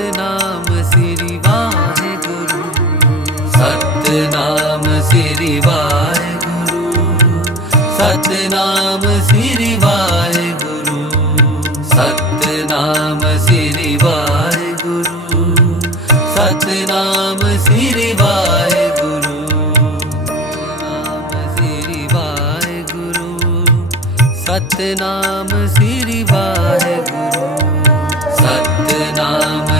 ਸਤਨਾਮ ਸ੍ਰੀ ਵਾਹਿਗੁਰੂ ਸਤਨਾਮ ਸ੍ਰੀ ਵਾਹਿਗੁਰੂ ਸਤਨਾਮ ਸ੍ਰੀ ਵਾਹਿਗੁਰੂ ਸਤਨਾਮ ਸ੍ਰੀ ਵਾਹਿਗੁਰੂ ਸਤਨਾਮ ਸ੍ਰੀ ਵਾਹਿਗੁਰੂ ਨਾਮ ਸ੍ਰੀ ਵਾਹਿਗੁਰੂ ਸਤਨਾਮ ਸ੍ਰੀ ਵਾਹਿਗੁਰੂ ਸਤਨਾਮ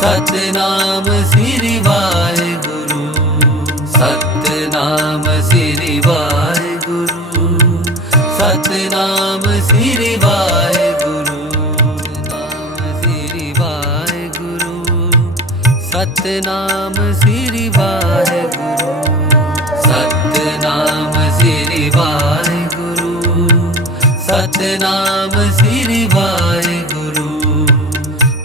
ਸਤਨਾਮ ਸ੍ਰੀ ਵਾਹਿਗੁਰੂ ਸਤਨਾਮ ਸ੍ਰੀ ਵਾਹਿਗੁਰੂ ਸਤਨਾਮ ਸ੍ਰੀ ਵਾਹਿਗੁਰੂ ਨਾਮ ਸ੍ਰੀ ਵਾਹਿਗੁਰੂ ਸਤਨਾਮ ਸ੍ਰੀ ਵਾਹਿਗੁਰੂ ਸਤਨਾਮ ਸ੍ਰੀ ਵਾਹਿਗੁਰੂ ਸਤਨਾਮ ਸ੍ਰੀ ਵਾਹਿਗੁਰੂ